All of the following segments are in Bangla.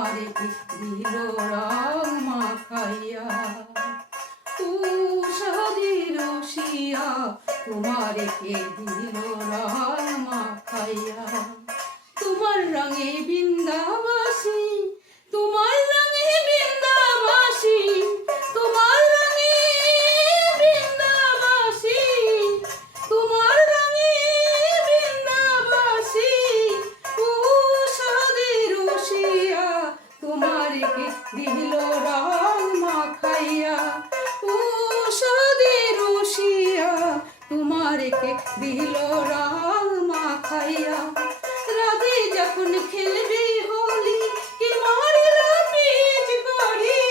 তোমারে কে দিল রং মাখাইয়া। উষাদি রসিয়া তোমারে কে দিল রং মাখাইয়া। তোমার রঙে বৃন্দাবাসী, তোমার রঙে বৃন্দাবাসী, তোমার রঙে বৃন্দাবাসী, তোমার রঙে বৃন্দাবাসী। উষাদি রসিয়া তোমারে কে দিল রং মাখাইয়া। উষাদি রসিয়া তোমারে কে দিল রং মাখাইয়া। রাধে যখন খেলবে হোলি কে মারিল পিচকারি।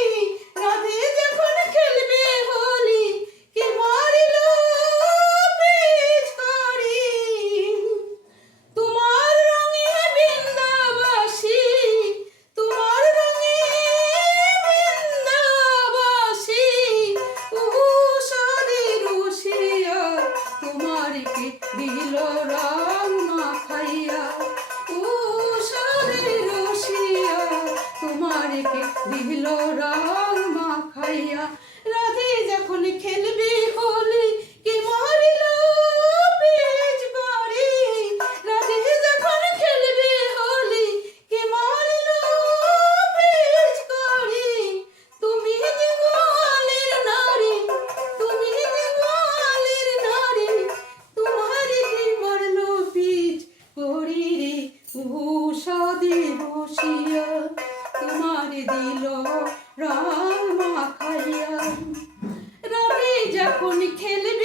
রাধে যখন খেলবে হোলি কে মারিল পিচকারি। তোমার রঙে বৃন্দাবাসী, তোমার রঙে বৃন্দাবাসী। উষাদি রসিয়া তোমারে কে দিল রং মাখাইয়া। উষাদি রসিয়া তোমারে কে দিল রং মাখাইয়া। রাধে যখন খেলবে হোলি কে মারিল পিচকারি। রাধে যখন খেলবে হোলি কে মারিল পিচকারি। তুমি যে গোয়ালের নারী, তুমি যে গোয়ালের নারী, তোমারে কে মারলো পিচ করি রে। উষাদি রসিয়া তোমারে দিল রং মাখাইয়া। রাধে যখন খেলবে